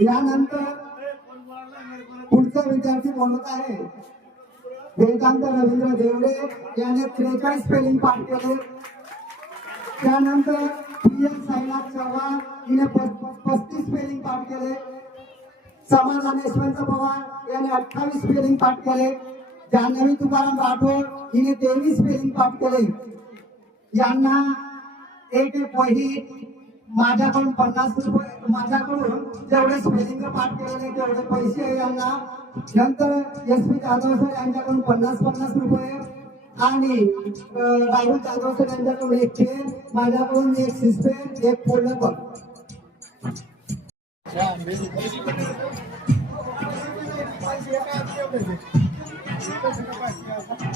यानंतर पुढचा विद्यार्थी बोलत आहे वेदांत रवींद्र देवडे याने 43 स्पेलिंग पाठ केले। त्यानंतर पी.एस. साईनाथ चव्हाण हिने 35 स्पेलिंग पाठ केले। समाधान यशवंत पवार याने 28 स्पेलिंग पाठ केले। जान्हवी तुकाराम राठोड हिने 23 स्पेलिंग पाठ केले। यांना एक वही माझ्याकडून 50 रुपये, माझ्याकडून जेवढे स्पेलिंग पाठ केलेले तेवढे पैसे यांना। नंतर एस.पी. जाधव सर यांच्याकडून 50 रुपये आणि राहुल जाधव सर यांच्याकडून एक पेन, माझ्याकडून एक सिस्पेन, एक फोल्डर बघ।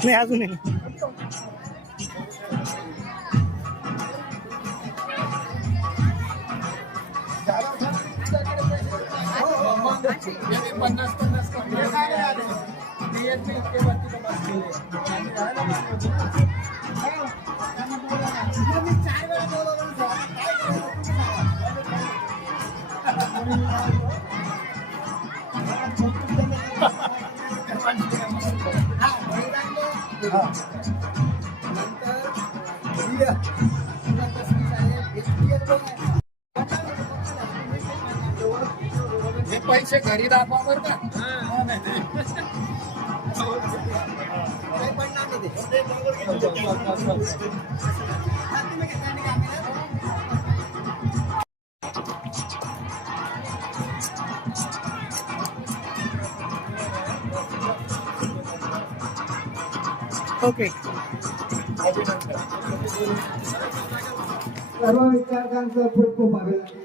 नाही अजून हे पैसे घरी दाखवा बरं का। ओके। सर्व विद्यार्थ्यांचं खूप खूप अभिनंदन।